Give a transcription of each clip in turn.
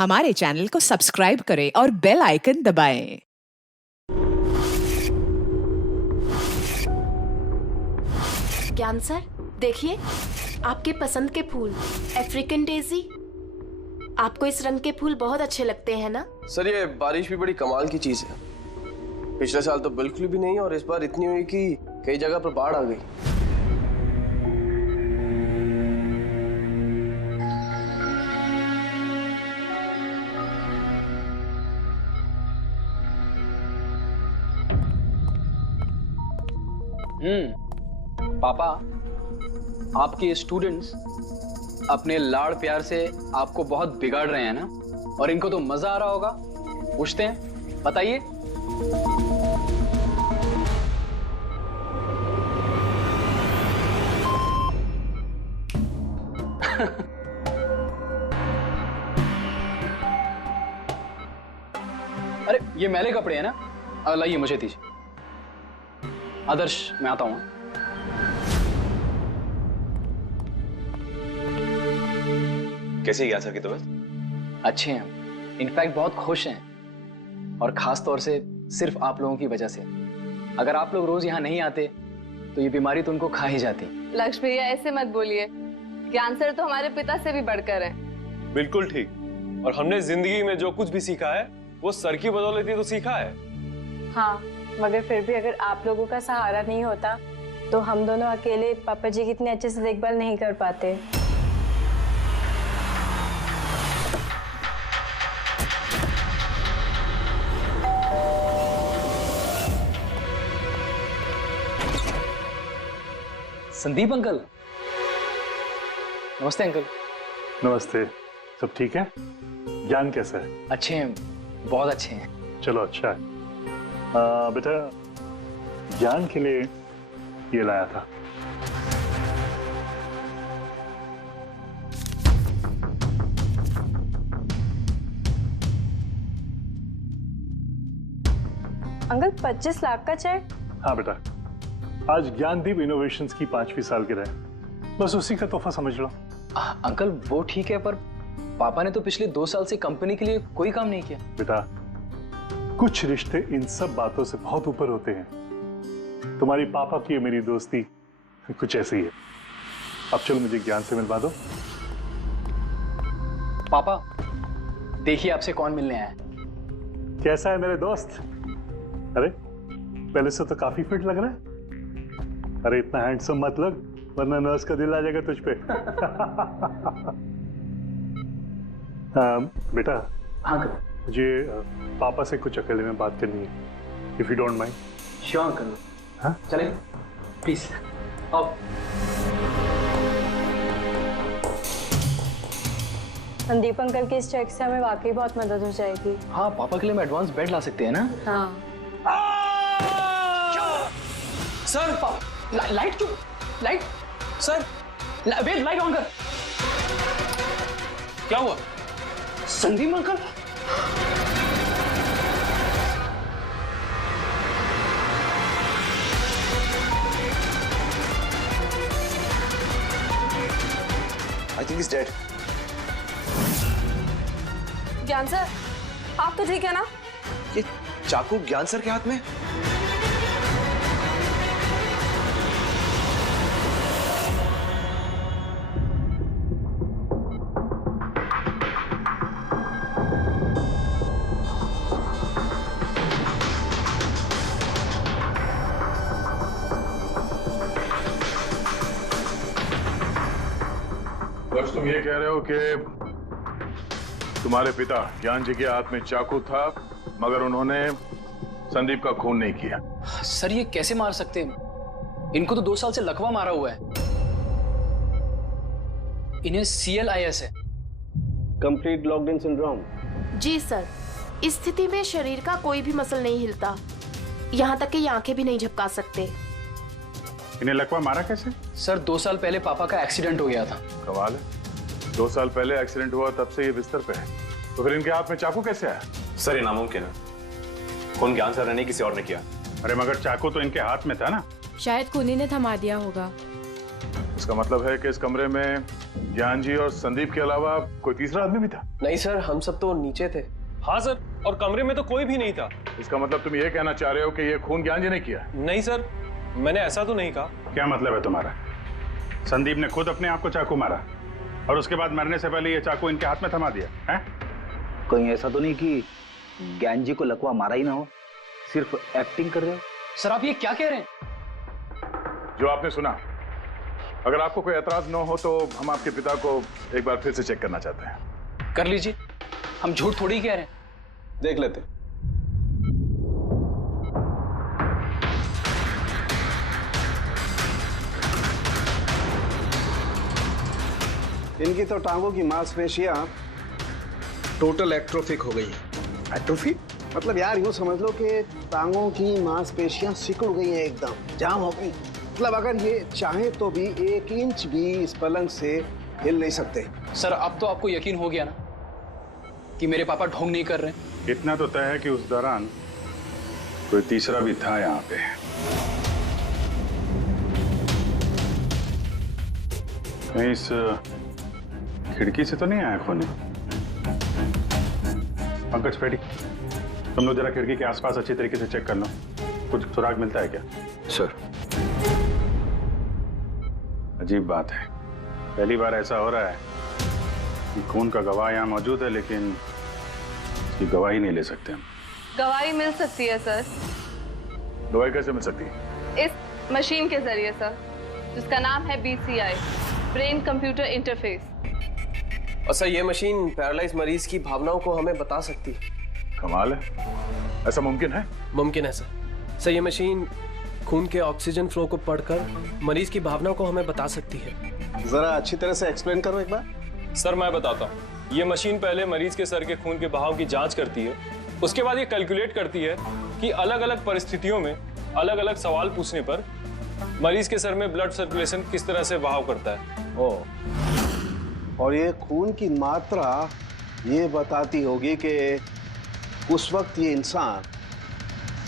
हमारे चैनल को सब्सक्राइब करें और बेल आइकन दबाएं। ज्ञान सर, देखिए आपके पसंद के फूल, अफ्रीकन डेजी। आपको इस रंग के फूल बहुत अच्छे लगते हैं ना? सर ये बारिश भी बड़ी कमाल की चीज है। पिछले साल तो बिल्कुल भी नहीं और इस बार इतनी हुई कि कई जगह पर बाढ़ आ गई। पापा, आपके स्टूडेंट्स अपने लाड़ प्यार से आपको बहुत बिगाड़ रहे हैं ना, और इनको तो मजा आ रहा होगा। पूछते हैं, बताइए। अरे ये मैले कपड़े हैं ना, लाइए मुझे दीजिए। आदर्श, मैं आता हूं। कैसी है ज्ञान सर की तबीयत? अच्छे हैं, इनफैक्ट बहुत खुश हैं, और खास तौर से सिर्फ आप लोगों की वजह से। अगर आप लोग रोज यहाँ नहीं आते तो ये बीमारी तो उनको खा ही जाती। लक्ष्य भैया, ऐसे मत बोलिए। ज्ञान सर तो हमारे पिता से भी बढ़कर हैं। बिल्कुल ठीक। और हमने जिंदगी में जो कुछ भी सीखा है वो सर की बदौलत ही तो सीखा है। हाँ, मगर फिर भी अगर आप लोगों का सहारा नहीं होता तो हम दोनों अकेले पापा जी की इतने अच्छे से देखभाल नहीं कर पाते। संदीप अंकल। नमस्ते अंकल। नमस्ते। सब ठीक है? ज्ञान कैसा है? अच्छे हैं, बहुत अच्छे हैं। चलो अच्छा है। बेटा, ज्ञान के लिए ये लाया था। अंकल, 25 लाख का चेक? हाँ बेटा, आज ज्ञानदीप इनोवेशंस की 5वीं सालगिरह है, बस उसी का तोहफा समझ लो। अंकल वो ठीक है, पर पापा ने तो पिछले 2 साल से कंपनी के लिए कोई काम नहीं किया। बेटा, कुछ रिश्ते इन सब बातों से बहुत ऊपर होते हैं। तुम्हारी पापा की मेरी दोस्ती कुछ ऐसी ही है। अब चलो मुझे ज्ञान से मिलवा दो। पापा, देखिए आपसे कौन मिलने आया है। कैसा है मेरे दोस्त? अरे पहले से तो काफी फिट लग रहा है। अरे इतना हैंडसम मत लग, वरना नर्स का दिल आ जाएगा तुझ पे। बेटा। हाँ अंकल। मुझे पापा से कुछ अकेले में बात करनी है, if you don't mind. Sure uncle. हाँ चलें, प्लीज आओ। संदीप अंकल के इस चेक से हमें वाकई बहुत मदद हो जाएगी। हाँ, पापा के लिए मैं एडवांस बेड ला सकते हैं ना। हाँ। सर, लाइट क्यों? Light sir, wait, light on कर। क्या हुआ? Sandeep uncle. I think is dead. Gyan sir, आप तो ठीक है ना? ये चाकू ज्ञान सर के हाथ में? बस तुम ये कह रहे हो कि तुम्हारे पिता ज्ञान जी के हाथ में चाकू था, मगर उन्होंने संदीप का खून नहीं किया। सर ये कैसे मार सकते हैं? इनको तो 2 साल से लकवा मारा हुआ है। इन्हें CLIS है, कंप्लीट लॉक्ड इन सिंड्रोम। जी सर, इस स्थिति में शरीर का कोई भी मसल नहीं हिलता, यहाँ तक कि ये आंखें भी नहीं झपका सकते। इन्हें लकवा मारा कैसे? सर 2 साल पहले पापा का एक्सीडेंट हो गया था। कमाल है, 2 साल पहले एक्सीडेंट हुआ, तब से ये बिस्तर पे है, तो फिर इनके हाथ में चाकू कैसे आया? सर ये नामुमकिन है, खून ज्ञान सर ने किसी और ने किया। अरे मगर चाकू तो इनके हाथ में था ना। शायद खूनी ने थमा दिया होगा। इसका मतलब है कि इस कमरे में ज्ञान जी और संदीप के अलावा कोई तीसरा आदमी भी था? नहीं सर, हम सब तो नीचे थे। हाँ सर, और कमरे में तो कोई भी नहीं था। इसका मतलब तुम ये कहना चाह रहे हो कि ये खून ज्ञान जी ने किया? नहीं सर, मैंने ऐसा तो नहीं कहा। क्या मतलब है तुम्हारा? संदीप ने खुद अपने आप को चाकू मारा और उसके बाद मरने से पहले ये चाकू इनके हाथ में थमा दिया है? कहीं ऐसा तो नहीं कि ज्ञान जी को लकवा मारा ही ना हो, सिर्फ एक्टिंग कर रहे हो? सर आप ये क्या कह रहे हैं? जो आपने सुना, अगर आपको कोई एतराज न हो तो हम आपके पिता को एक बार फिर से चेक करना चाहते हैं। कर लीजिए, हम झूठ थोड़ी कह रहे हैं। देख लेते। इनकी तो टांगों की मांसपेशियां टोटल एक्ट्रोफिक हो गई हैं। एक्ट्रोफिक मतलब यार यूं समझ लो कि टांगों की मांसपेशियां सिकुड़ गई हैं, एकदम जाम हो गई। मतलब अगर ये चाहे तो भी 1 इंच भी इस पलंग से हिल नहीं सकते। सर अब तो आपको यकीन हो गया ना कि मेरे पापा ढोंग नहीं कर रहे? इतना तो तय है कि उस दौरान कोई तीसरा भी था यहाँ पे। कहीं इस खिड़की से तो नहीं आया खून? पंकज पेटी, तुम लोग जरा खिड़की के आसपास अच्छी तरीके से चेक कर लो, कुछ सुराग मिलता है क्या? सर अजीब बात है, पहली बार ऐसा हो रहा है कि खून का गवाह यहाँ मौजूद है लेकिन इसकी गवाही नहीं ले सकते हम। गवाही मिल सकती है सर। गवाही कैसे मिल सकती है? इस मशीन के जरिए सर, जिसका नाम है BCI, ब्रेन कंप्यूटर इंटरफेस। और सर ये मशीन पैरालाइज मरीज की भावनाओं को हमें बता सकती है। कमाल है, ऐसा मुमकिन है? मुमकिन है सर। सर ये मशीन खून के ऑक्सीजन फ्लो को पढ़कर मरीज की भावनाओं को हमें बता सकती है। जरा अच्छी तरह से एक्सप्लेन करो एक बार। सर मैं बताता हूँ। ये मशीन पहले मरीज के सर के खून के बहाव की जांच करती है, उसके बाद ये कैलकुलेट करती है कि अलग अलग परिस्थितियों में अलग अलग सवाल पूछने पर मरीज के सर में ब्लड सर्कुलेशन किस तरह से बहाव करता है। और ये खून की मात्रा ये बताती होगी कि उस वक्त ये इंसान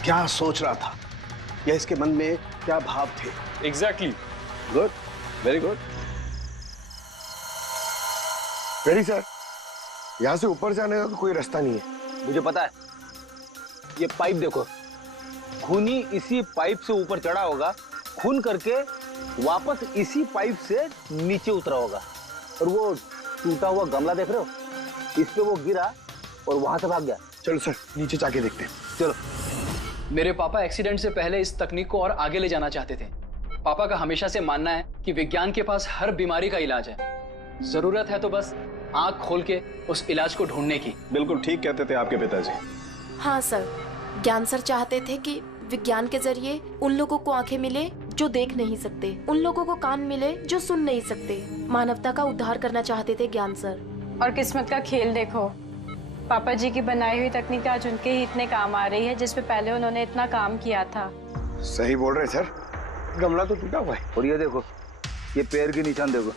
क्या सोच रहा था या इसके मन में क्या भाव थे। Exactly. Good, very good. Very sir, यहाँ से ऊपर जाने का कोई रास्ता नहीं है। मुझे पता है, ये पाइप देखो, खूनी इसी पाइप से ऊपर चढ़ा होगा, खून करके वापस इसी पाइप से नीचे उतरा होगा। और वो टूटा हुआ गमला देख रहे हो, इस पे वो गिरा और वहां से भाग गया। चलो सर नीचे जाके देखते हैं। चलो। मेरे पापा एक्सीडेंट से पहले इस तकनीक को और आगे ले जाना चाहते थे। पापा का हमेशा से मानना है कि विज्ञान के पास हर बीमारी का इलाज है, जरूरत है तो बस आंख खोल के उस इलाज को ढूंढने की। बिल्कुल ठीक कहते थे आपके पिताजी। हाँ सर, ज्ञान सर चाहते थे कि विज्ञान के जरिए उन लोगों को आंखें मिले जो देख नहीं सकते, उन लोगों को कान मिले जो सुन नहीं सकते। मानवता का उद्धार करना चाहते थे ज्ञान सर। और किस्मत का खेल देखो, पापा जी की बनाई हुई तकनीक आज उनके ही इतने काम आ रही है जिस पे पहले उन्होंने इतना काम किया था। सही बोल रहे सर, गमला तो टूटा हुआ है। और ये देखो, ये पैर के निशान देखो,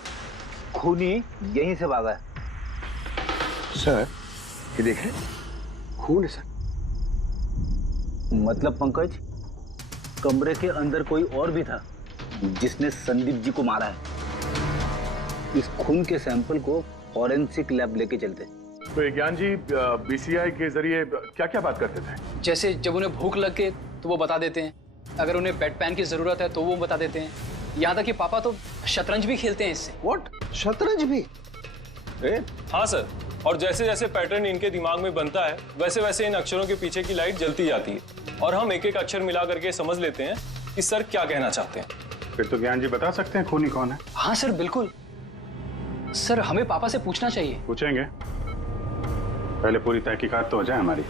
खूनी यहीं से भागा है। सर ये देखें, खून है सर। मतलब पंकज, कमरे के अंदर कोई और भी था जिसने संदीप जी को मारा है। इस खून के सैंपल को फॉरेंसिक लैब लेके चलते। तो ये ज्ञान जी BCI के जरिए क्या क्या बात करते थे? जैसे जब उन्हें भूख लग के तो वो बता देते हैं, अगर उन्हें बेड पैन की जरूरत है तो वो बता देते हैं। यहाँ तक कि पापा तो शतरंज भी खेलते हैं इससे। व्हाट? शतरंज भी? हाँ सर, और जैसे जैसे पैटर्न इनके दिमाग में बनता है वैसे वैसे इन अक्षरों के पीछे की लाइट जलती जाती है और हम एक एक अक्षर मिला करके समझ लेते हैं कि सर क्या कहना चाहते हैं। फिर तो ज्ञान जी बता सकते हैं खूनी कौन है। हाँ सर बिल्कुल। सर हमें पापा से पूछना चाहिए। पूछेंगे, पहले पूरी तहकीकात तो हो जाए हमारी।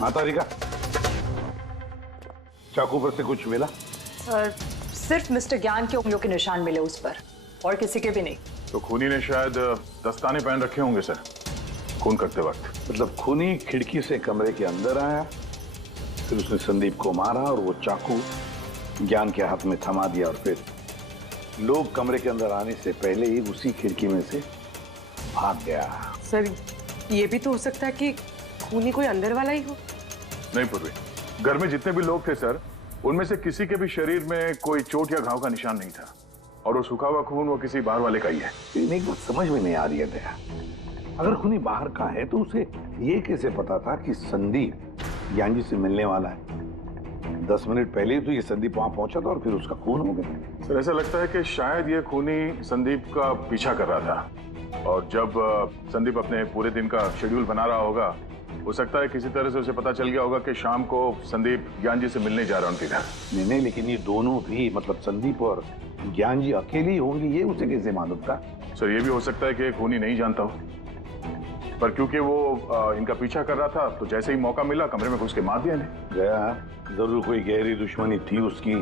माता रिका, चाकू पर से कुछ मिला? सर सिर्फ मिस्टर ज्ञान के उंगलियों के निशान मिले उस पर, और किसी के भी नहीं। तो खूनी ने शायद दस्ताने पहन रखे होंगे सर खून करते वक्त। मतलब खूनी खिड़की से कमरे के अंदर आया, फिर उसने संदीप को मारा और वो चाकू ज्ञान के हाथ में थमा दिया और फिर लोग कमरे के अंदर आने से पहले ही उसी खिड़की में से भाग गया। सर ये भी तो हो सकता है कि खूनी कोई अंदर वाला ही हो। नहीं पूर्वी, घर में जितने भी लोग थे सर, उनमें से किसी के भी शरीर में कोई चोट या घाव का निशान नहीं था, और वो सूखा हुआ खून वो किसी बाहर वाले का ही है। लेकिन एक बात समझ में नहीं आ रही है दया, अगर खूनी बाहर का है तो उसे ये कैसे पता था कि संदीप ज्ञान जी से मिलने वाला है? 10 मिनट पहले ही तो ये संदीप वहां पहुंचा था और फिर उसका खून हो गया। सर ऐसा लगता है कि शायद ये खूनी संदीप का पीछा कर रहा था, और जब संदीप अपने पूरे दिन का शेड्यूल बना रहा होगा, हो सकता है किसी तरह से उसे पता चल गया होगा कि शाम को संदीप ज्ञान जी से मिलने जा रहा है उनके घर। नहीं, लेकिन ये दोनों भी, मतलब संदीप और ज्ञान जी अकेले ही होंगे, ये उसे कैसे मालूम था? सर ये भी हो सकता है कि खूनी नहीं जानता हो, पर क्योंकि वो इनका पीछा कर रहा था तो जैसे ही मौका मिला कमरे में घुस के मार दिया इन्हें। गया, जरूर कोई गहरी दुश्मनी थी उसकी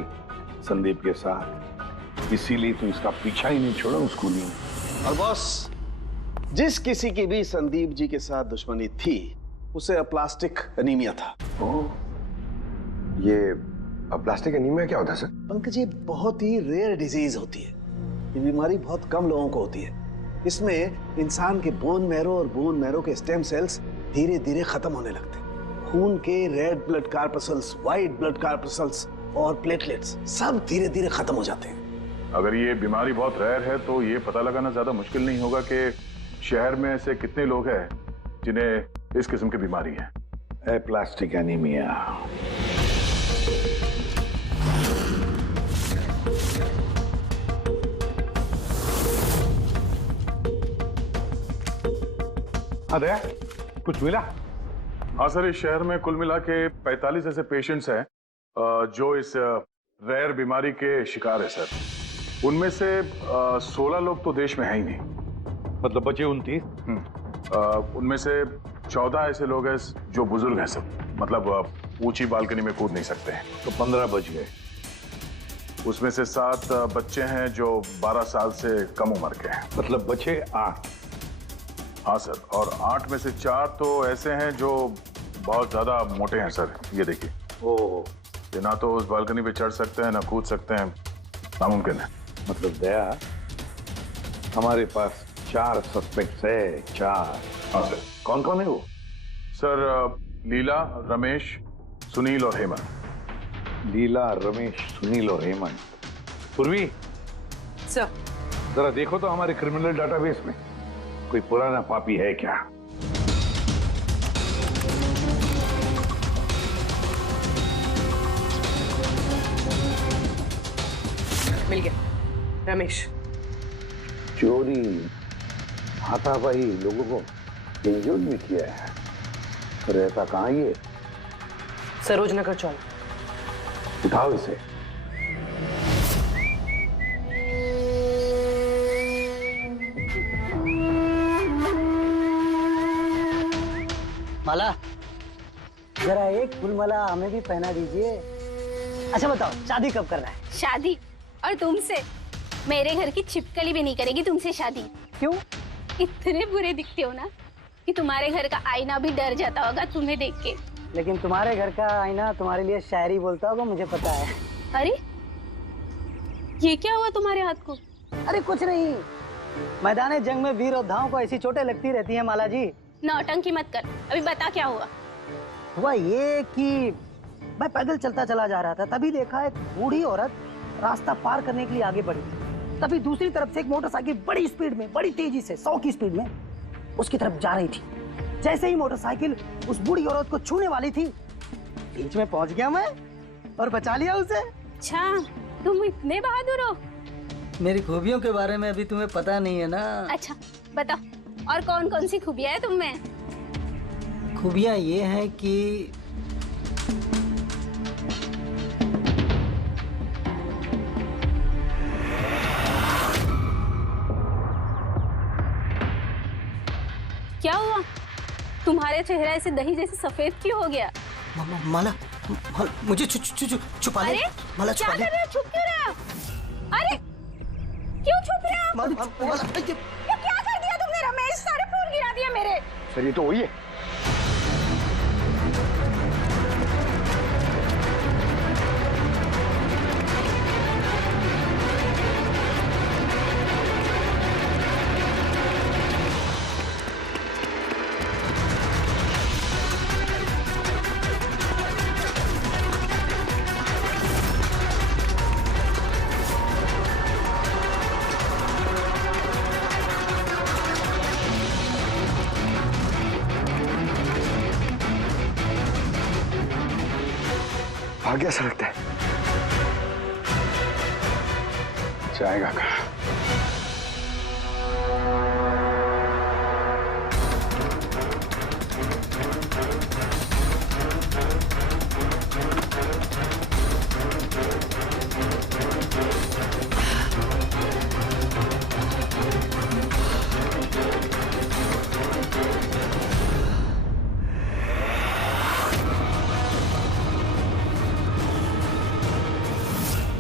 संदीप के साथ, इसीलिए तो इसका पीछा ही नहीं छोड़ा उस खूनी ने। और बॉस, जिस किसी की भी संदीप जी के साथ दुश्मनी थी उसे अप्लास्टिक एनीमिया था। ये अप्लास्टिक एनीमिया क्या होता है सर? पंकज, ये बहुत ही रेयर डिजीज होती है। ये बीमारी बहुत कम लोगों को होती है। इसमें इंसान के बोन मैरो और बोन मैरो के स्टेम सेल्स धीरे धीरे खत्म होने लगते हैं। खून के red blood corpuscles, white blood corpuscles और प्लेटलेट्स सब धीरे धीरे खत्म हो जाते हैं। अगर ये बीमारी बहुत रेयर है तो ये पता लगाना ज्यादा मुश्किल नहीं होगा कि शहर में ऐसे कितने लोग हैं जिन्हें इस किस्म की बीमारी है। Aplastic anaemia. अरे कुछ मिला? हाँ सर, इस शहर में कुल मिला के 45 ऐसे पेशेंट्स हैं जो इस रेयर बीमारी के शिकार है सर। उनमें से 16 लोग तो देश में है ही नहीं, मतलब बचे 29। उनमें से 14 ऐसे लोग हैं जो बुजुर्ग हैं सब, मतलब ऊंची बालकनी में कूद नहीं सकते हैं। तो 15 बच गए। उसमें से 7 बच्चे हैं जो 12 साल से कम उम्र के हैं, मतलब बचे 8। हाँ सर, और 8 में से 4 तो ऐसे हैं जो बहुत ज्यादा मोटे हैं सर। ये देखिए, ओह, ये ना तो उस बालकनी पे चढ़ सकते हैं ना कूद सकते हैं, नामुमकिन है। मतलब दया, हमारे पास 4 सस्पेक्ट्स है। 4? हाँ सर। कौन कौन है वो? सर लीला, रमेश, सुनील और हेमंत। लीला, रमेश, सुनील और हेमंत। पूर्वी सर, जरा देखो तो हमारे क्रिमिनल डाटाबेस में कोई पुराना पापी है क्या? मिल गया, रमेश। चोरी, हाथापाई, लोगों को इंजर्ड भी किया है। तो रहता कहाँ ये? सरोज नगर चौक। उठाओ इसे। माला, जरा एक फूलमाला हमें भी पहना दीजिए। अच्छा बताओ, शादी कब करना है? शादी? और तुमसे? मेरे घर की छिपकली भी नहीं करेगी तुमसे शादी। क्यों? इतने बुरे दिखते हो ना कि तुम्हारे घर का आईना भी डर जाता होगा तुम्हें देख के। लेकिन तुम्हारे घर का आईना तुम्हारे लिए शायरी बोलता होगा, मुझे पता है। अरे ये क्या हुआ तुम्हारे हाथ को? अरे कुछ नहीं, मैदान जंग में वीर योद्धाओं को ऐसी चोटें लगती रहती हैं माला जी। नौटंकी मत कर, अभी बता क्या हुआ। हुआ ये कि मैं पैदल चलता चला जा रहा था, तभी देखा एक बूढ़ी औरत रास्ता पार करने के लिए आगे बढ़ी। तभी दूसरी तरफ से एक मोटरसाइकिल बड़ी स्पीड में, बड़ी तेजी से 100 की स्पीड में उसकी तरफ जा रही थी। जैसे ही मोटरसाइकिल उस बूढ़ी औरत को छूने वाली थी, बीच में पहुंच गया मैं और बचा लिया उसे। अच्छा, तुम इतने बहादुर हो। मेरी खूबियों के बारे में अभी तुम्हें पता नहीं है ना। अच्छा बताओ, और कौन कौन सी खूबियां है तुम में? खूबियां ये हैं कि क्या हुआ? तुम्हारे चेहरा ऐसे दही जैसे सफेद क्यों हो गया? माला, मुझे छुपा ले। अरे माला, क्या कर रहे हो? छुप क्यों रहे हो? अरे क्यों छुप रहे हो? ये क्या कर दिया तुमने रमेश? सारे फूल गिरा दिया मेरे। सर ये तो वही है। भाग गया सा लगता है। जाएगा कहाँ?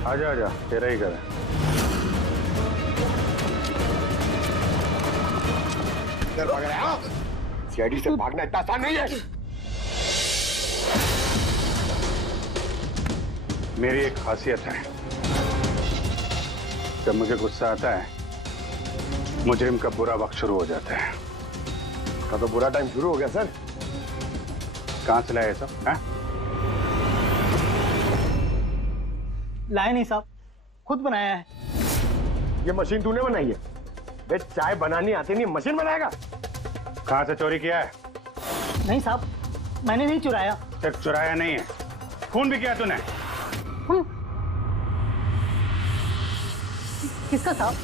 आजा आजा, तेरा ही घर है। इधर भाग रहा है? सीआईडी से भागना इतना आसान नहीं है। मेरी एक खासियत है, जब मुझे गुस्सा आता है मुजरिम का बुरा वक्त शुरू हो जाता है। का तो बुरा टाइम शुरू हो गया सर। कहाँ से लाया ये सब? हैं? लाए नहीं साहब, खुद बनाया है। ये मशीन तूने बनाई है? बे चाय बनानी आती नहीं, मशीन बनाएगा? कहाँ से चोरी किया है? नहीं साहब, मैंने नहीं चुराया। सिर्फ चुराया नहीं है, खून भी किया तूने। किसका साहब?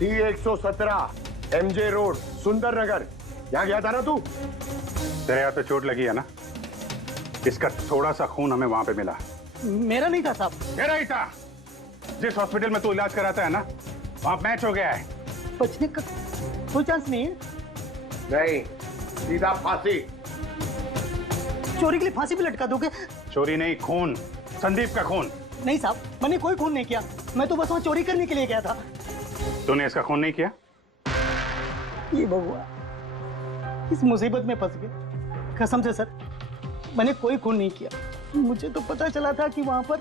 T117 MJ रोड सुंदर नगर, यहाँ गया था ना तू? तेरे हाथ पे चोट लगी है ना, इसका थोड़ा सा खून हमें वहां पे मिला। मेरा नहीं था साहब। मेरा ही था। जिस हॉस्पिटल में तू इलाज कराता है ना, वहां मैच हो गया है। बचने का कोई चांस नहीं है। नहीं, सीधा फांसी। चोरी के लिए फांसी भी लटका दोगे? चोरी नहीं, खून, संदीप का खून। नहीं साहब, मैंने कोई खून नहीं किया, मैं तो बस वहां चोरी करने के लिए गया था। तूने इसका खून नहीं किया? ये भगवान, इस मुसीबत में फंस गए। कसम से सर, मैंने कोई खून नहीं किया। मुझे तो पता चला था कि वहां पर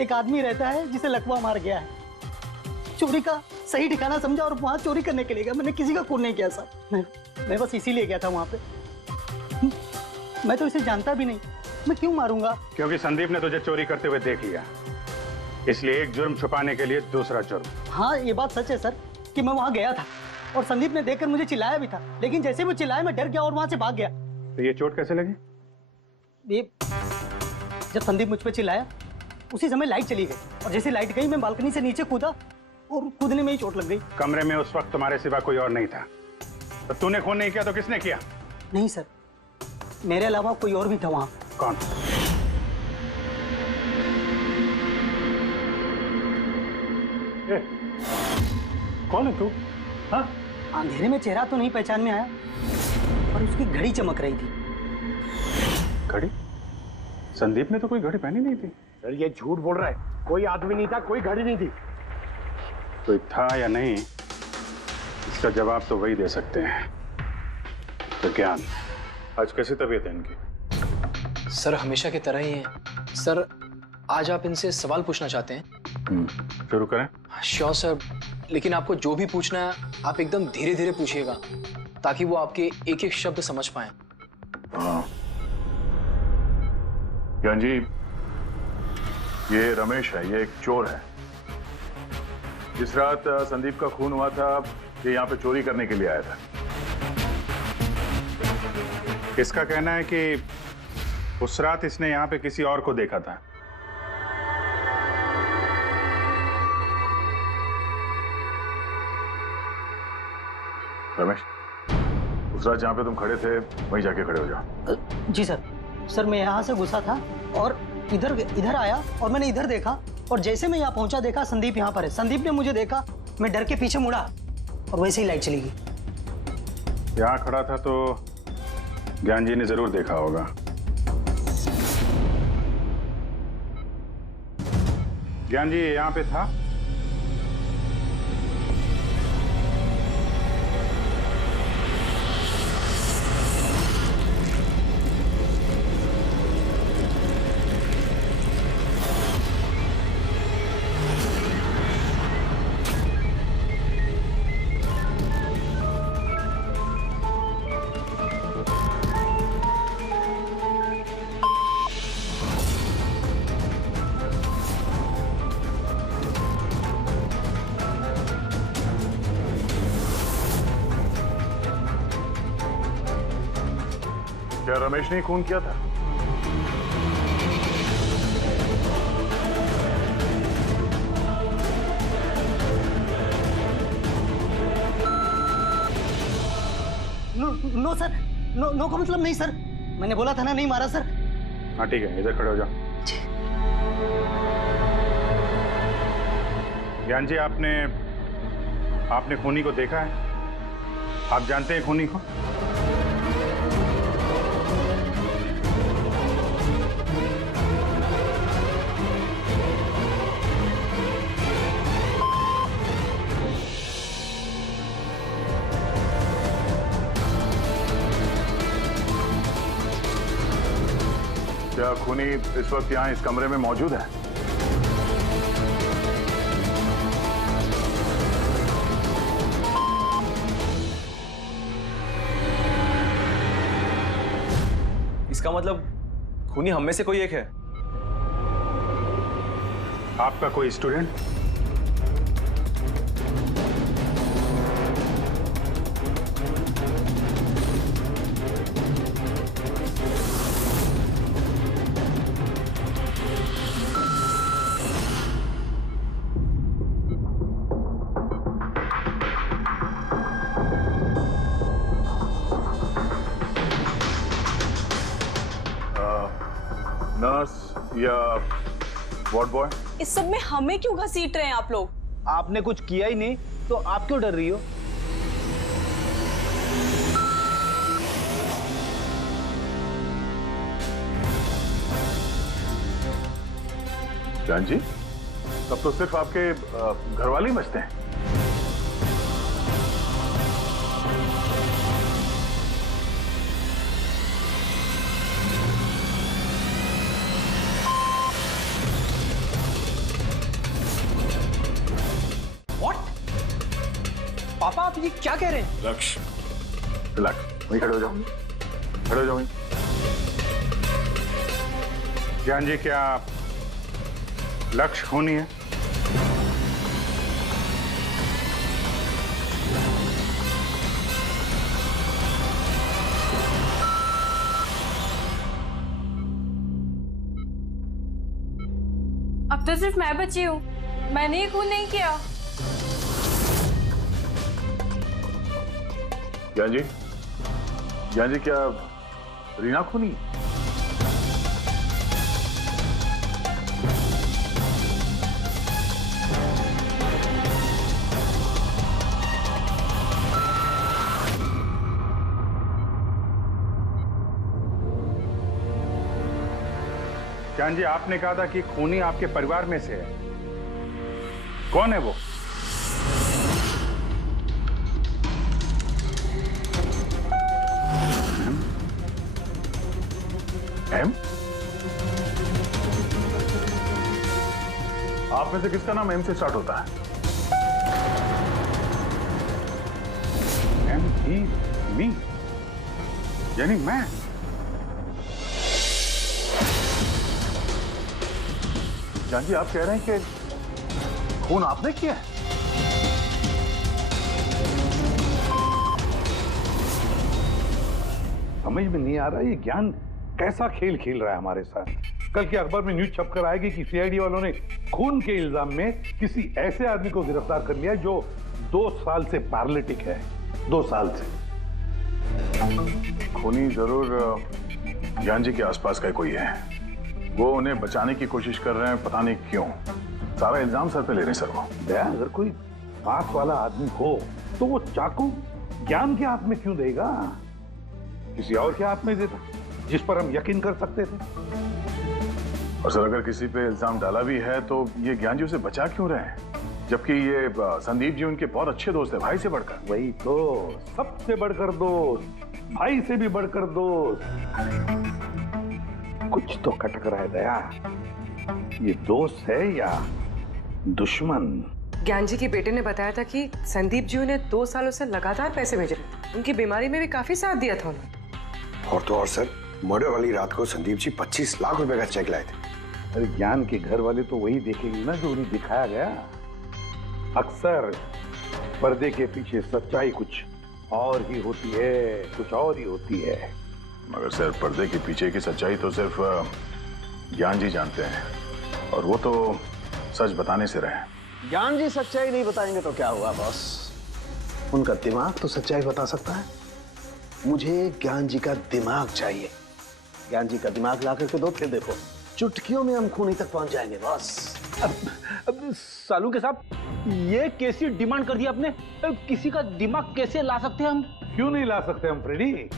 एक आदमी रहता है जिसे लकवा मार गया है। चोरी का सही ठिकाना समझा और वहां चोरी करने के लिए गया। मैंने किसी का खून नहीं किया सर। मैं बस इसीलिए गया था वहां पे। मैं तो इसे जानता भी नहीं, मैं क्यों मारूंगा? क्योंकि संदीप ने तुझे चोरी करते हुए देख लिया, इसलिए एक जुर्म छुपाने के लिए दूसरा जुर्म। हाँ, ये बात सच है सर कि मैं वहां गया था और संदीप ने देखकर मुझे चिल्लाया भी था, लेकिन जैसे वो चिल्लाया मैं डर गया और वहां से भाग गया। तो ये चोट कैसे लगी? ये जब संदीप मुझ पे चिल्लाया उसी समय लाइट चली गई और जैसे लाइट गई मैं बालकनी से नीचे कूदा और कूदने में ही चोट लग गई। कमरे में उस वक्त तुम्हारे सिवा कोई और नहीं था, तो तूने खून नहीं किया तो किसने किया? नहीं सर, मेरे अलावा कोई और भी था वहां। कौन? कौन है तू? हाँ? अंधेरे में चेहरा तो नहीं पहचान में आया, पर उसकी घड़ी चमक रही थी। घड़ी? संदीप ने तो कोई घड़ी पहनी नहीं थी। सर ये झूठ बोल रहा है, कोई आदमी नहीं था, कोई घड़ी नहीं थी। कोई था या नहीं, इसका जवाब तो वही दे सकते हैं। तो ज्ञान, आज कैसी तबीयत है इनकी? सर हमेशा की तरह ही है। सर आज आप इनसे सवाल पूछना चाहते हैं? शुरू करें? श्योर सर, लेकिन आपको जो भी पूछना है आप एकदम धीरे धीरे पूछिएगा ताकि वो आपके एक एक शब्द समझ पाए। हाँ ज्ञान जी, ये रमेश है, ये एक चोर है। जिस रात संदीप का खून हुआ था ये यहाँ पे चोरी करने के लिए आया था। इसका कहना है कि उस रात इसने यहाँ पे किसी और को देखा था। रमेश, उस रात जहाँ पे तुम खड़े थे वहीं जाके खड़े हो जाओ। जी सर। सर मैं यहाँ से घुसा था और इधर आया और मैंने इधर देखा और जैसे मैं यहाँ पहुंचा देखा संदीप यहाँ पर है। संदीप ने मुझे देखा, मैं डर के पीछे मुड़ा और वैसे ही लाइट चली गई। यहाँ खड़ा था तो ज्ञान जी ने जरूर देखा होगा। ज्ञान जी यहाँ पे था? क्या रमेश ने खून किया था? नो सर, नो का मतलब नहीं सर, मैंने बोला था ना नहीं मारा सर। हाँ ठीक है, इधर खड़े हो जाओ। ज्ञान जी, आपने खूनी को देखा है? आप जानते हैं खूनी को? क्या खूनी इस वक्त यहाँ इस कमरे में मौजूद है? इसका मतलब खूनी हम में से कोई एक है। आपका कोई स्टूडेंट? नर्स या वार्ड बॉय? इस सब में हमें क्यों घसीट रहे हैं आप लोग? आपने कुछ किया ही नहीं तो आप क्यों डर रही हो? जान जी, तब तो सिर्फ आपके घर वाले ही बचते हैं। पापा आप ये क्या कह रहे हैं? लक्ष्य, रिलैक्स, वहीं खड़े हो जाओ, खड़े हो जाओ वहीं। ज्ञान जी, क्या लक्ष्य खूनी है? अब तो सिर्फ मैं बची हूँ, मैंने ये खून नहीं किया। ज्ञान जी क्या रीना खूनी? ज्ञान जी, आपने कहा था कि खूनी आपके परिवार में से है। कौन है वो? एम? आप में से किसका नाम एम से स्टार्ट होता है? एम ही मी, यानी मैं। जान जी, आप कह रहे हैं कि खून आपने किया है? समझ में नहीं आ रहा ये ज्ञान कैसा खेल खेल रहा है हमारे साथ। कल के अखबार में न्यूज छपकर आएगी कि सीआईडी वालों ने खून के इल्जाम में किसी ऐसे आदमी को गिरफ्तार कर लिया जो 2 साल से पैरालिटिक है। 2 साल से। खूनी जरूर ज्ञान जी के आसपास का कोई है। वो उन्हें बचाने की कोशिश कर रहे हैं, पता नहीं क्यों। सारा इल्जाम सर पे ले रहे हैं सर वो। दया, अगर कोई पास वाला आदमी हो तो वो चाकू ज्ञान के हाथ में क्यों देगा? किसी और के हाथ में देता जिस पर हम यकीन कर सकते थे। और सर, अगर किसी पे इल्जाम डाला भी है तो ये ज्ञान जी उसे बचा क्यों रहे हैं, जबकि ये संदीप जी उनके बहुत अच्छे दोस्त है, भाई से बढ़कर। वही तो, सबसे बढ़कर दोस्त, भाई से भी बढ़कर दोस्त। कुछ तो खटक रहा है दया। ये दोस्त है या दुश्मन? ज्ञान जी के बेटे ने बताया था कि संदीप जी उन्हें 2 सालों से लगातार पैसे भेज रहे थे। उनकी बीमारी में भी काफी साथ दिया था उन्होंने। और तो और सर, मर्डर वाली रात को संदीप जी 25 लाख रुपए का चेक लाए थे। अरे ज्ञान के घर वाले तो वही देखेंगे ना जो उन्हें दिखाया गया। अक्सर पर्दे के पीछे सच्चाई कुछ और ही होती है, कुछ और ही होती है। मगर सर, पर्दे के पीछे की सच्चाई तो सिर्फ ज्ञान जी जानते हैं, और वो तो सच बताने से रहे। ज्ञान जी सच्चाई नहीं बताएंगे तो क्या हुआ बॉस? उनका दिमाग तो सच्चाई बता सकता है। मुझे ज्ञान जी का दिमाग चाहिए। ज्ञान जी का दिमाग ला करके दो, फिर देखो चुटकियों में हम खूनी तक पहुंच जाएंगे बॉस। अब सालू के साहब, ये कैसी डिमांड कर दी आपने? अब किसी का दिमाग कैसे ला सकते हैं हम? क्यों नहीं ला सकते हम फ्रेडी?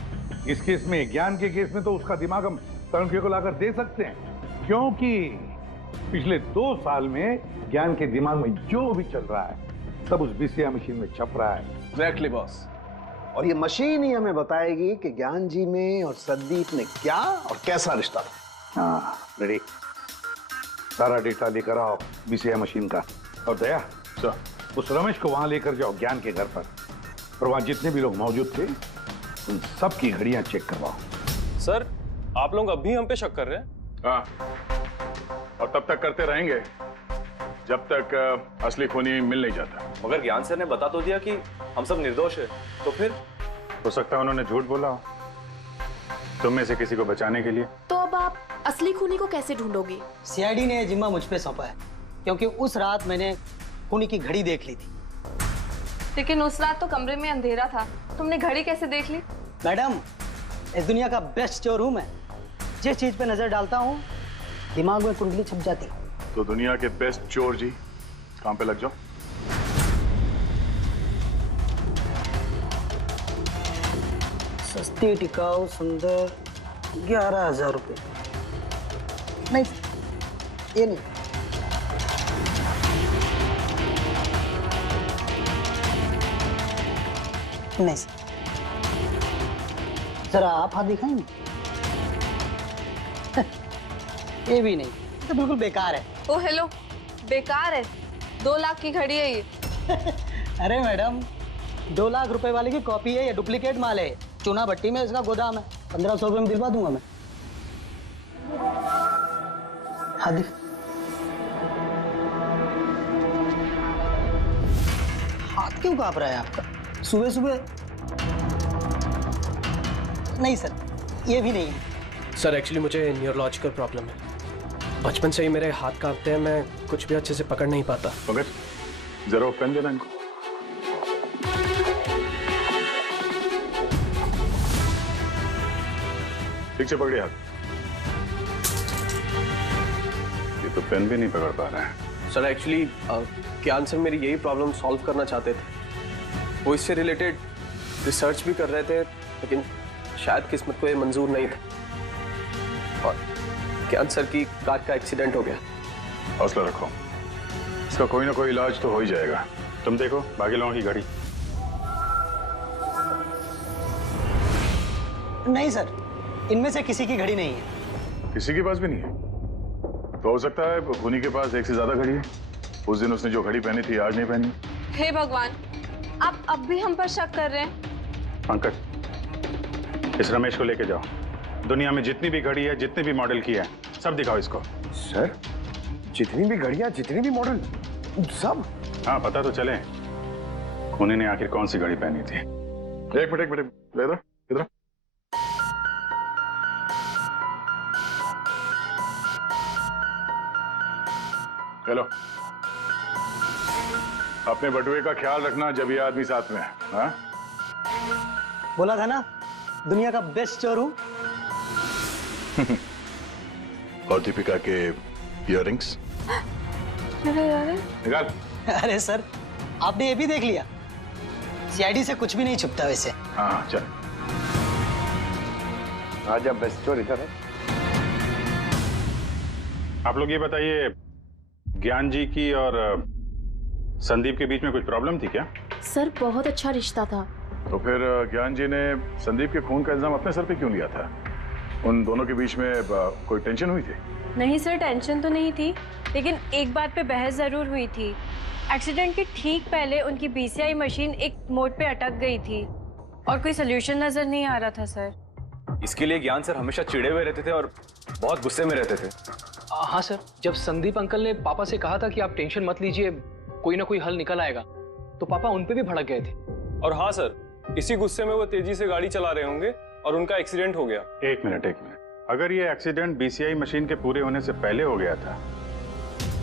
इस केस में, ज्ञान के केस में तो उसका दिमाग हम तरुण को लाकर दे सकते हैं, क्योंकि पिछले 2 साल में ज्ञान के दिमाग में जो भी चल रहा है सब उस बीसीआई मशीन में छप रहा है। Exactly boss. और ये मशीन ही हमें बताएगी कि ज्ञान जी में और संदीप में क्या और कैसा रिश्ता था। हाँ रेडी, सारा डेटा लेकर आओ बीसीआई मशीन का। और दया सर, उस रमेश को वहां लेकर जाओ ज्ञान के घर पर, और वहां जितने भी लोग मौजूद थे उन सब की घड़ियां चेक करवाओ। सर, आप लोग अभी हम पे शक कर रहे हैं? हाँ, और तब तक करते रहेंगे जब तक असली खूनी मिल नहीं जाता। मगर ज्ञान सर ने बता तो दिया कि हम सब निर्दोष है, तो फिर हो सकता है उन्होंने झूठ बोला हो तुम में से किसी को बचाने के लिए। तो अब आप असली खूनी को कैसे ढूंढोगे? सीआईडी ने जिम्मा मुझ पे सौंपा है, क्योंकि उस रात मैंने खूनी की घड़ी देख ली थी। लेकिन उस रात तो कमरे में अंधेरा था, तुमने घड़ी कैसे देख ली? मैडम, इस दुनिया का बेस्ट चोर हूं मैं। जिस चीज पे नजर डालता हूं दिमाग में कुंडली छप जाती है। तो दुनिया के बेस्ट चोर जी, काम पे लग जाओ। सस्ती, टिकाऊ, सुंदर, 11,000 रुपए। नहीं, ये नहीं। नहीं सर, जरा आप हाथ दिखाएंगे? ये भी नहीं, तो बिल्कुल बेकार है। ओ हेलो, बेकार है? 2 लाख की घड़ी है ये। अरे मैडम, 2 लाख रुपए वाले की कॉपी है, ये डुप्लीकेट माल है। चूना भट्टी में इसका गोदाम है, 1500 रुपए में दिलवा दूंगा मैं। हाथ दिख। हाथ क्यों कांप रहा है आपका सुबह सुबह? नहीं सर, ये भी नहीं है। सर एक्चुअली मुझे न्यूरोलॉजिकल प्रॉब्लम है, बचपन से ही मेरे हाथ कांपते हैं, मैं कुछ भी अच्छे से पकड़ नहीं पाता। मगर जरा पेन देना इनको। ठीक से पकड़िए हाथ। ये तो पेन भी नहीं पकड़ पा रहा है। सर एक्चुअली ज्ञान सर मेरी यही प्रॉब्लम सॉल्व करना चाहते थे। वो इससे रिलेटेड रिसर्च भी कर रहे थे, लेकिन शायद किस्मत को ये मंजूर नहीं था और ज्ञान सर की कार का एक्सीडेंट हो गया। हौसला रखो, इसका कोई ना कोई इलाज तो हो ही जाएगा। तुम देखो बाकी लोगों की घड़ी। नहीं सर, इनमें से किसी की घड़ी नहीं है। किसी के पास भी नहीं है? तो हो सकता है खूनी के पास एक से ज्यादा घड़ी है। उस दिन उसने जो घड़ी पहनी थी आज नहीं पहनी। हे भगवान, आप अब भी हम पर शक कर रहे हैं? पंकज, इस रमेश को लेके जाओ। दुनिया में जितनी भी घड़ी है, जितने भी मॉडल की है, सब दिखाओ इसको। सर, जितनी भी घड़ियां, जितनी भी मॉडल, सब? हाँ, पता तो चले खूनी ने आखिर कौन सी घड़ी पहनी थी। एक मिनट इधर इधर। हेलो, अपने बटुए का ख्याल रखना जब ये आदमी साथ में है। हाँ? बोला था ना, दुनिया का बेस्ट चोर हूं। और दीपिका के इयररिंग्स निकाल। अरे सर, आपने ये भी देख लिया? सीआईडी से कुछ भी नहीं छुपता वैसे। हाँ चल। आज अब बेस्ट चोर इधर है। आप लोग ये बताइए, ज्ञान जी की और संदीप के बीच में कुछ प्रॉब्लम थी क्या? सर बहुत अच्छा रिश्ता था। तो फिर ज्ञान जी ने संदीप के खून का इल्जाम अपने सर पे क्यों लिया था? उन दोनों के बीच में कोई टेंशन हुई थी? नहीं सर, टेंशन तो नहीं थी, लेकिन एक बात पे बहस जरूर हुई थी। एक्सीडेंट के ठीक पहले उनकी बीसीआई मशीन एक मोड़ पे अटक गई थी और कोई सोल्यूशन नजर नहीं आ रहा था सर। इसके लिए ज्ञान सर हमेशा चिढ़े हुए रहते थे और बहुत गुस्से में रहते थे। हाँ सर, जब संदीप अंकल ने पापा से कहा था कि आप टेंशन मत लीजिए, कोई ना कोई हल निकल आएगा, तो पापा उन पे भी भड़क गए थे। और हाँ सर, इसी गुस्से में वो तेजी से गाड़ी चला रहे होंगे और उनका एक्सीडेंट हो गया। एक मिनट। अगर ये एक्सीडेंट बीसीआई मशीन के पूरे होने से पहले हो गया था,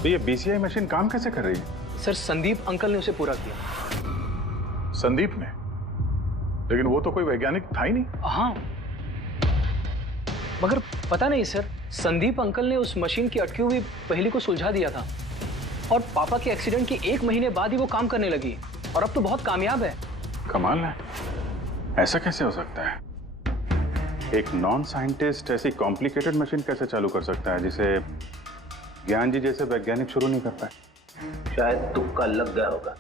तो ये बीसीआई मशीन काम कैसे कर रही है? सर, संदीप अंकल ने उसे पूरा किया। संदीप ने? लेकिन वो तो कोई वैज्ञानिक था ही नहीं। हाँ, मगर पता नहीं सर, संदीप अंकल ने उस मशीन की अटकी हुई पहेली को सुलझा दिया था और पापा के एक्सीडेंट के 1 महीने बाद ही वो काम करने लगी और अब तो बहुत कामयाब है। कमाल है, ऐसा कैसे हो सकता है? एक नॉन साइंटिस्ट ऐसी कॉम्प्लिकेटेड मशीन कैसे चालू कर सकता है जिसे ज्ञान जी जैसे वैज्ञानिक शुरू नहीं कर पाए? शायद तुक्का लग गया होगा।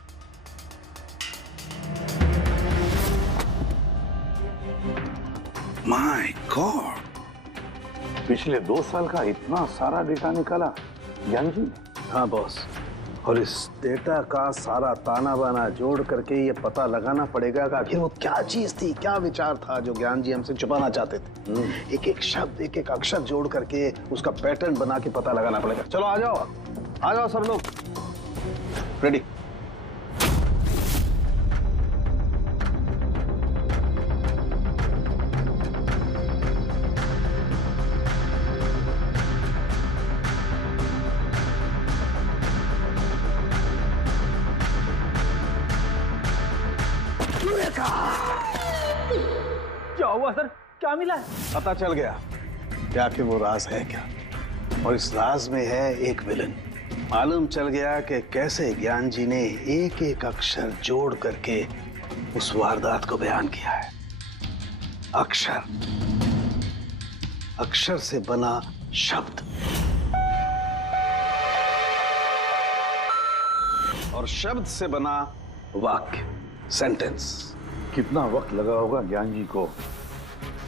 माय गॉड, पिछले 2 साल का इतना सारा डेटा निकाला ज्ञान जी ने। हाँ बॉस, और इस डेटा का सारा ताना बाना जोड़ करके ये पता लगाना पड़ेगा कि आखिर वो क्या चीज थी, क्या विचार था जो ज्ञान जी हमसे छुपाना चाहते थे। एक एक शब्द, एक एक अक्षर जोड़ करके उसका पैटर्न बना के पता लगाना पड़ेगा। चलो आ जाओ सब लोग, रेडी। क्या हुआ सर, क्या मिला? पता चल गया कि आखिर वो राज है क्या, और इस राज में है एक विलन। मालूम चल गया कि कैसे ज्ञान जी ने एक एक अक्षर जोड़ करके उस वारदात को बयान किया है। अक्षर, अक्षर से बना शब्द, और शब्द से बना वाक्य, सेंटेंस। कितना वक्त लगा होगा ज्ञान जी को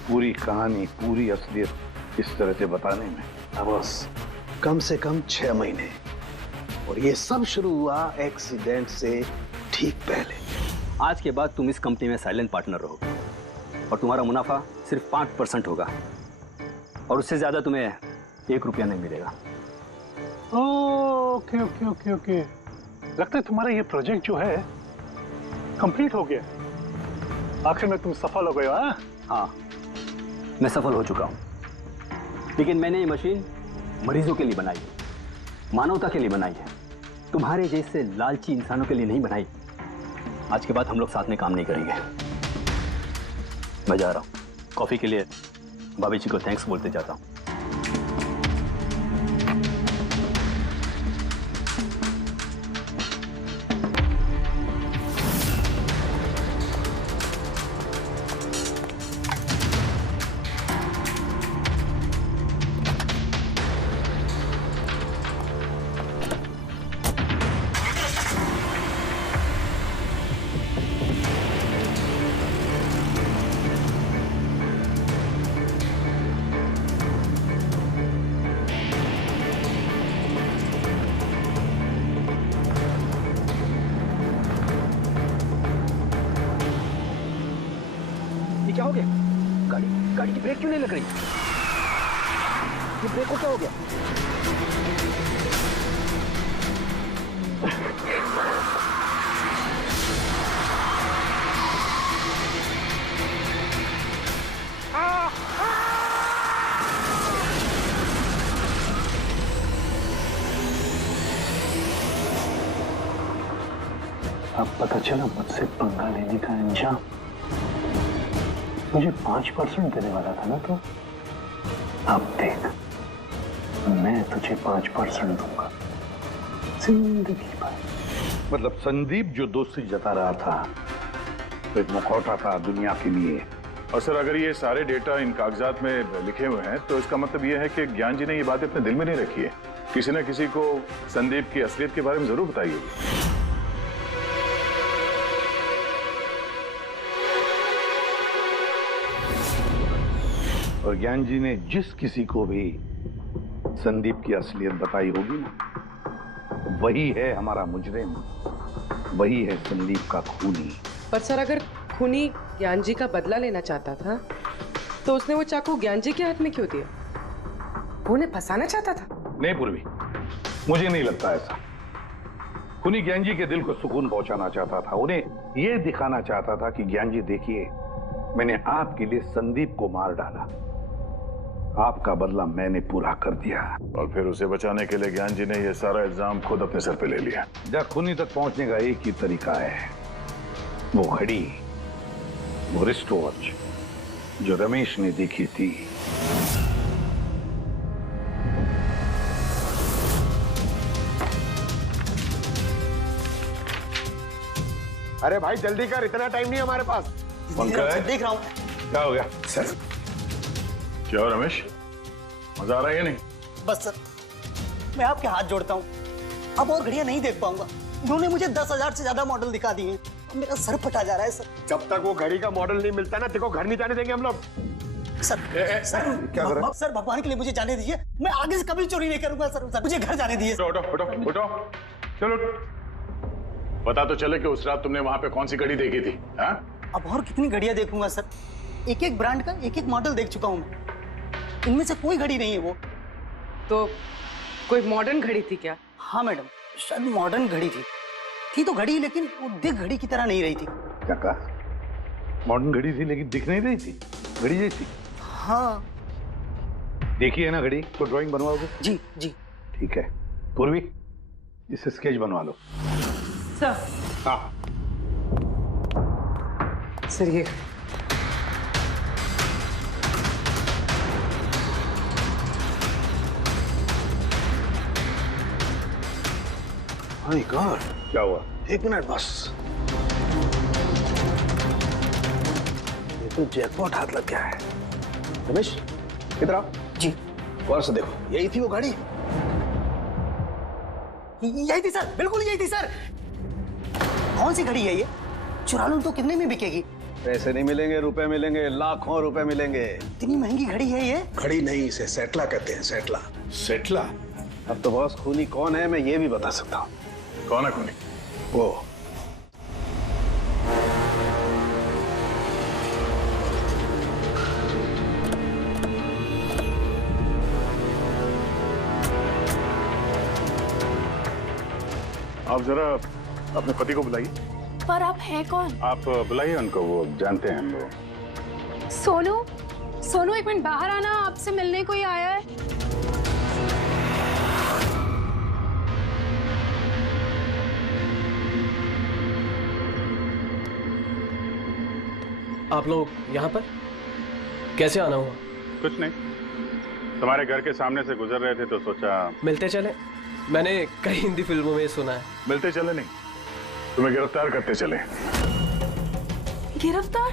पूरी कहानी, पूरी असलियत इस तरह से बताने में? बस कम से कम 6 महीने, और ये सब शुरू हुआ एक्सीडेंट से ठीक पहले। आज के बाद तुम इस कंपनी में साइलेंट पार्टनर रहोगे और तुम्हारा मुनाफा सिर्फ 5% होगा और उससे ज्यादा तुम्हें 1 रुपया नहीं मिलेगा। ओके ओके ओके ओके, लगता है तुम्हारा ये प्रोजेक्ट जो है कंप्लीट हो गया। आखिर में तुम सफल हो गए हो। हाँ, मैं सफल हो चुका हूँ, लेकिन मैंने ये मशीन मरीजों के लिए बनाई है, मानवता के लिए बनाई है, तुम्हारे जैसे लालची इंसानों के लिए नहीं बनाई। आज के बाद हम लोग साथ में काम नहीं करेंगे। मैं जा रहा हूँ, कॉफी के लिए भाभी जी को थैंक्स बोलते जाता हूँ। क्या हो गया? गाड़ी की ब्रेक क्यों नहीं लग रही? ये ब्रेक को क्या हो गया? अब पता चला मुझसे पंगा लेने का अंजाम। मुझे 5% देने वाला था ना तो, अब देख मैं तुझे 5% दूंगा जिंदगी भर। मतलब संदीप जो दोस्ती जता रहा था तो एक मुखौटा था दुनिया के लिए। और सर अगर ये सारे डेटा इन कागजात में लिखे हुए हैं तो इसका मतलब ये है कि ज्ञान जी ने ये बात अपने दिल में नहीं रखी है। किसी न किसी को संदीप की असलियत के बारे में जरूर बताई होगी। और ज्ञान जी ने जिस किसी को भी संदीप की असलियत बताई होगी ना, वही है हमारा मुजरिम, वही है संदीप का खूनी। पर सर अगर खूनी ज्ञान जी का बदला लेना चाहता था तो उसने वो चाकू ज्ञान जी के हाथ में क्यों दिया? वो उन्हें फंसाना चाहता था? नहीं पूर्वी, मुझे नहीं लगता ऐसा। खूनी ज्ञान जी के दिल को सुकून पहुंचाना चाहता था, उन्हें यह दिखाना चाहता था कि ज्ञान जी देखिए, मैंने आपके लिए संदीप को मार डाला, आपका बदला मैंने पूरा कर दिया। और फिर उसे बचाने के लिए ज्ञान जी ने यह सारा इल्जाम खुद अपने सर पे ले लिया। जब खूनी तक पहुंचने का एक ही तरीका है, वो घड़ी वो रिस्ट वॉच जो रमेश ने देखी थी। अरे भाई जल्दी कर, इतना टाइम नहीं हमारे पास। देख रहा हूँ। क्या हो गया सर? क्या हो रमेश, मजा आ रहा है या नहीं? बस सर, मैं आपके हाथ जोड़ता हूँ, अब और घड़ियां नहीं देख पाऊंगा। इन्होंने मुझे 10,000 से ज्यादा मॉडल दिखा दिए हैं, मेरा सर फटा जा रहा है सर। जब तक वो घड़ी का मॉडल नहीं मिलता ना, देखो घर नहीं जाने देंगे हम लोग। सर क्या कर रहे हैं? सर भगवान के लिए मुझे जाने दीजिए, मैं आगे से कभी चोरी नहीं करूंगा सर, मुझे घर जाने दीजिए। उठो चलो, पता तो चले कि उस रात तुमने वहां पे कौन सी घड़ी देखी थी। हाँ? अब और कितनी घड़ियां देखूंगा सर, एक एक ब्रांड का एक एक मॉडल देख चुका हूँ मैं, इनमें से कोई घड़ी नहीं है वो। तो कोई मॉडर्न घड़ी थी क्या? हाँ मैडम, शायद मॉडर्न घड़ी थी तो घड़ी, लेकिन वो दिख घड़ी की तरह नहीं रही थी। क्या कहा? मॉडर्न घड़ी थी लेकिन दिख नहीं रही थी, घड़ी जैसी? हाँ। देखी है ना घड़ी, तो ड्राइंग बनवाओगे? जी जी। ठीक है पूर्वी, इसे स्केच बनवा लो। सर। हाँ सर ये माय गॉड, क्या हुआ? 1 मिनट बस, ये तो जैकपॉट हाथ लग गया है। रमेश इधर आओ। जी। गौर से देखो, यही थी वो गाड़ी। यही थी सर, बिल्कुल यही थी सर। कौन सी घड़ी है ये? चुरा लूं तो कितने में बिकेगी? पैसे नहीं मिलेंगे, रुपए मिलेंगे, लाखों रुपए मिलेंगे। इतनी महंगी घड़ी है ये? घड़ी नहीं, इसे सेटला कहते हैं, सेटला। सेटला? अब तो बॉस खूनी कौन है मैं ये भी बता सकता हूँ। कौन है खूनी? वो आप जरा अपने पति को बुलाइए। पर आप हैं कौन? आप बुलाइए उनको, वो जानते हैं हम लोग। सोनू एक मिनट बाहर आना, आपसे मिलने कोई आया है। आप लोग यहाँ पर कैसे आना हुआ? कुछ नहीं, तुम्हारे घर के सामने से गुजर रहे थे तो सोचा मिलते चले। मैंने कई हिंदी फिल्मों में सुना है। मिलते चले नहीं, तुम्हें गिरफ्तार करते चले। गिरफ्तार?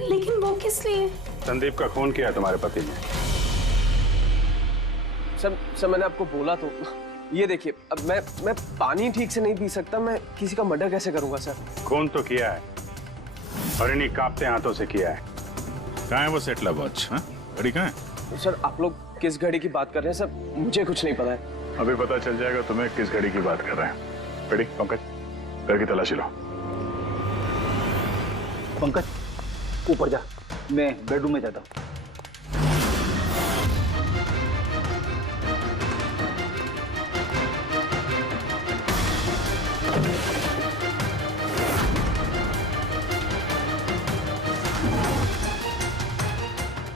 लेकिन वो किस लिए? संदीप का खून किया तुम्हारे पति ने। सर मैंने आपको बोला तो, ये देखिए, अब मैं पानी ठीक से नहीं पी सकता, मैं किसी का मर्डर कैसे करूंगा सर? खून तो किया है और इन्हीं कांपते हाथों से किया है। कहाँ है वो सेटला वॉच? घड़ी कहाँ है? सर आप लोग किस घड़ी की बात कर रहे हैं सर? मुझे कुछ नहीं पता है। अभी पता चल जाएगा तुम्हें किस घड़ी की बात कर रहे हैं। घड़ी, पंकज घर की तलाशी लो। पंकज ऊपर जा, मैं बेडरूम में जाता हूँ।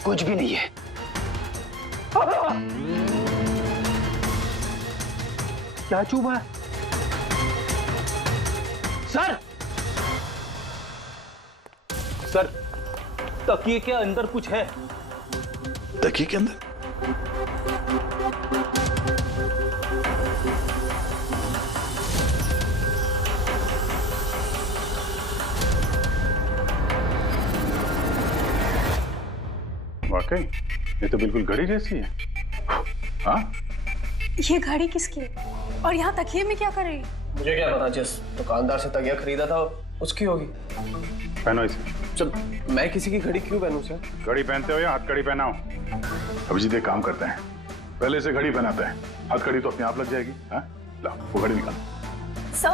कुछ भी नहीं है। क्या चुभा? सर सर, तकिए के अंदर कुछ है। तकिए के अंदर? वाकई ये तो बिल्कुल घड़ी जैसी है। हाँ, ये घड़ी किसकी है? और यहाँ तकिए में क्या कर रही है? मुझे क्या पता, जिस दुकानदार से तकिया खरीदा था उसकी होगी। पहनो इसे। चल, मैं किसी की घड़ी क्यों पहनूं सर? घड़ी पहनते हो या हथकड़ी पहनाओ? अभिजीत एक काम करते हैं, पहले से घड़ी पहनाते हैं, हथकड़ी तो अपने आप लग जाएगी। हाँ ला, वो घड़ी निकाल। सर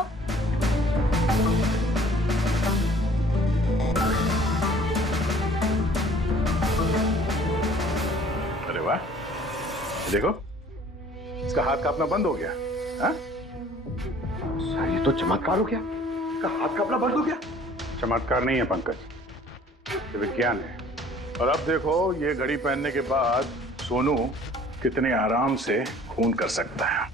अरे वाह, देखो इसका हाथ कांपना बंद हो गया। हाँ? सर ये तो चमत्कार हो गया, इसका हाथ कांपना बंद हो गया। चमत्कार नहीं है पंकज, ये विज्ञान है। और अब देखो ये घड़ी पहनने के बाद सोनू कितने आराम से खून कर सकता है।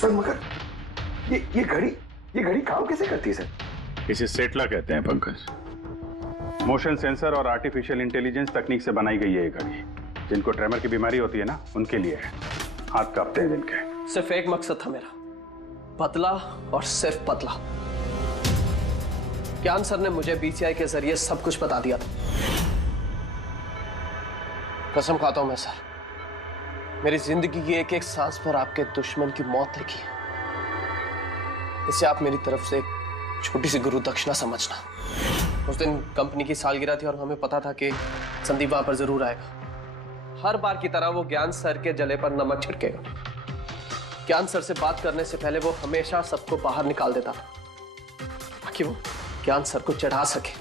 सर मगर ये घड़ी काम कैसे करती है सर? इसे सेटला कहते हैं पंकज। मोशन सेंसर और आर्टिफिशियल इंटेलिजेंस तकनीक से बनाई गई है ये घड़ी। जिनको ट्रेमर की बीमारी होती है ना, उनके लिए है। हाथ कांपते हैं जिनके। सिर्फ एक मकसद था मेरा, पतला और सिर्फ पतला। ज्ञान सर ने मुझे बीसीआई के जरिए सब कुछ बता दिया था। कसम खाता हूं मैं सर, मेरी जिंदगी की एक एक सांस पर आपके दुश्मन की मौत लिखी है। इसे आप मेरी तरफ से एक छोटी सी गुरु दक्षिणा समझना। उस दिन कंपनी की सालगिरह थी और हमें पता था कि संदीप वहां पर जरूर आएगा। हर बार की तरह वो ज्ञान सर के जले पर नमक छिड़केगा। ज्ञान सर से बात करने से पहले वो हमेशा सबको बाहर निकाल देता ताकि वो ज्ञान सर को चढ़ा सके।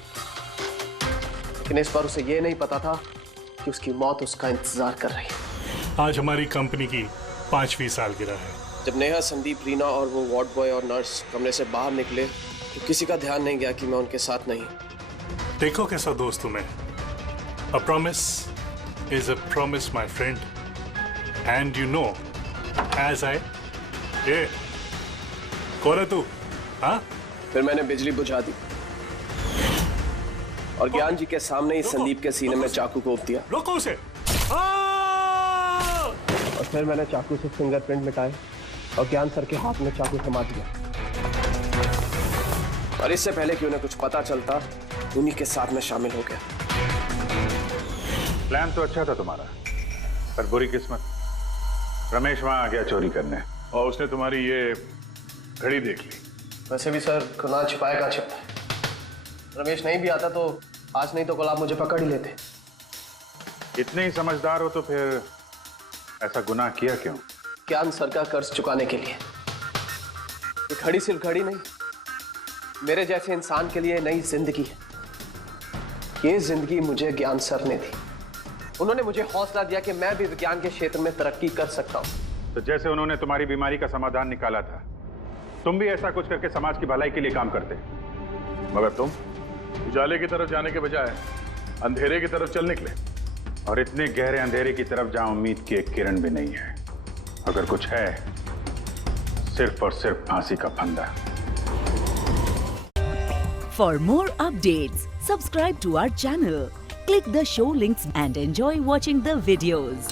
लेकिन इस बार उसे ये नहीं पता था कि उसकी मौत उसका इंतजार कर रही है। आज हमारी कंपनी की 5वीं सालगिरह है। जब नेहा, संदीप, रीना और वो वार्ड बॉय और नर्स कमरे से बाहर निकले तो किसी का ध्यान नहीं गया कि मैं उनके साथ नहीं। देखो कैसा दोस्त हूं मैं। A promise is a promise, my friend. And you know, as I... कौन है तू? हाँ? फिर मैंने बिजली बुझा दी और ज्ञान जी के सामने ही संदीप के सीने में चाकू घोंप दिया। रोको उसे! और फिर मैंने चाकू से फिंगरप्रिंट मिटाए और ज्ञान सर के हाथ में चाकू थमा दिया। और इससे पहले कि उन्हें कुछ पता चलता, उन्हीं के साथ में शामिल हो गया। प्लान तो अच्छा था तुम्हारा, पर बुरी किस्मत, रमेश वहां आ गया चोरी करने और उसने तुम्हारी ये घड़ी देख ली। वैसे भी सर, गुनाह छिपाया का छिपता है। रमेश नहीं भी आता तो आज नहीं तो कल आप मुझे पकड़ ही लेते। इतने ही समझदार हो तो फिर ऐसा गुनाह किया क्यों? ज्ञान सर का कर्ज चुकाने के लिए। ये घड़ी सिर्फ घड़ी नहीं, मेरे जैसे इंसान के लिए नई जिंदगी है। ये जिंदगी मुझे ज्ञान सर ने दी। उन्होंने मुझे हौसला दिया कि मैं भी विज्ञान के क्षेत्र में तरक्की कर सकता हूं। तो जैसे उन्होंने तुम्हारी बीमारी का समाधान निकाला था, तुम भी ऐसा कुछ करके समाज की भलाई के लिए काम करते। मगर तुम उजाले की तरफ जाने के बजाय अंधेरे की तरफ चल निकले। और इतने गहरे अंधेरे की तरफ जहां उम्मीद की एक किरण भी नहीं है। अगर कुछ है, सिर्फ और सिर्फ फांसी का फंदा। For more updates, subscribe to our channel, click the show links and enjoy watching the videos.